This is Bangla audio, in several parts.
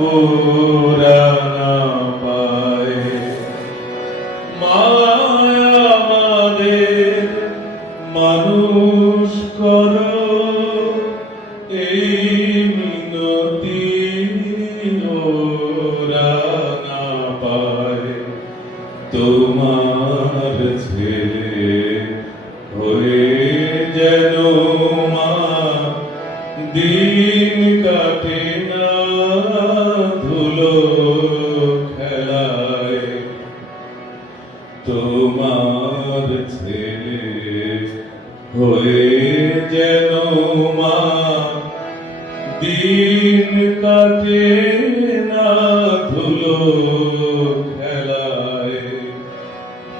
ওরা পায় মায়া মানুষ এই মিনতি পায় তোমার যেন মা দিন কাটে না ধুলো খেলায়।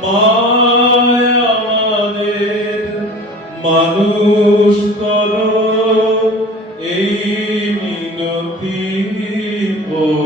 মায় আমাদের মানুষ করো এই মিনতি ওরা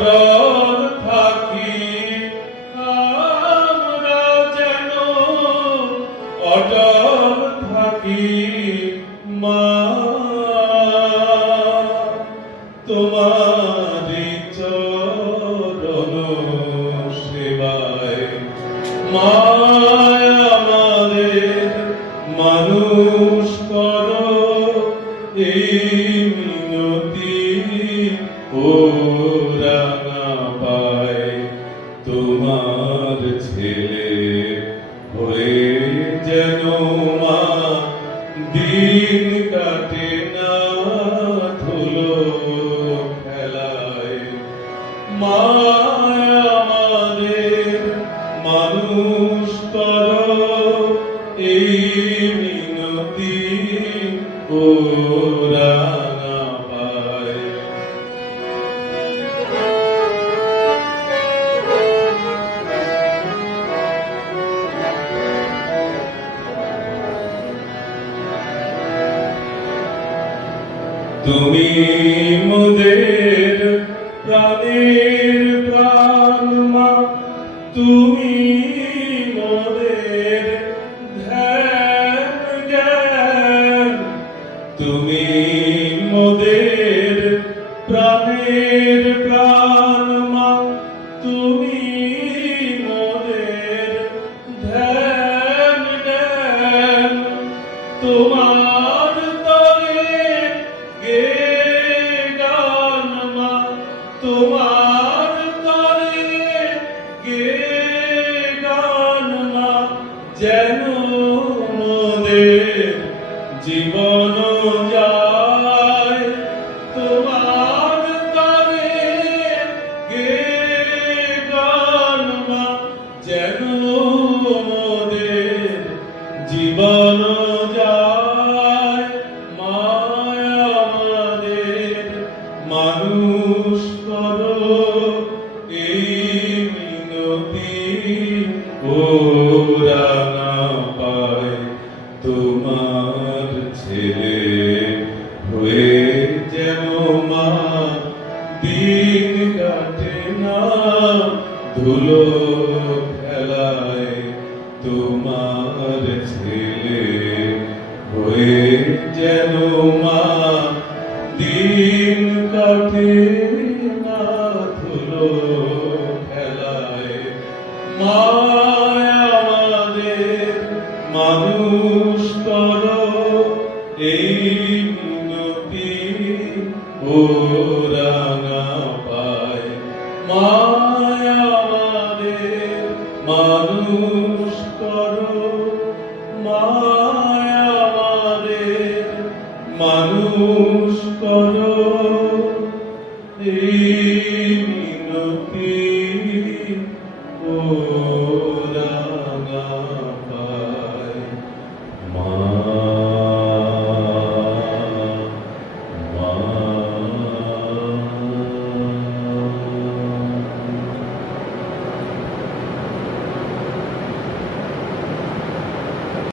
não তোমার ছেলে হয়ে যেন মা, দিন কাটে না ধুলো খেলায়। মা আমাদের মানুষ করো, এই তুমি মোদের প্রাণের প্রাণ মা তুমি মোদের ধ্যান জ্ঞান তুমি তোমার তরে গে গান মা যেন মোদের জীবন যায়? তোমার তরে গে গান মা যেন মোদের জীবন হয়ে যেন মা দিন কাটে না, ধুলো খেলায় তোমার ছেলে। হয়ে যেন মা দিন কাটে না, ধুলো খেলায় মায়া ওরা না পায় মায়া আমাদের মানুষ করো। মানুষ করো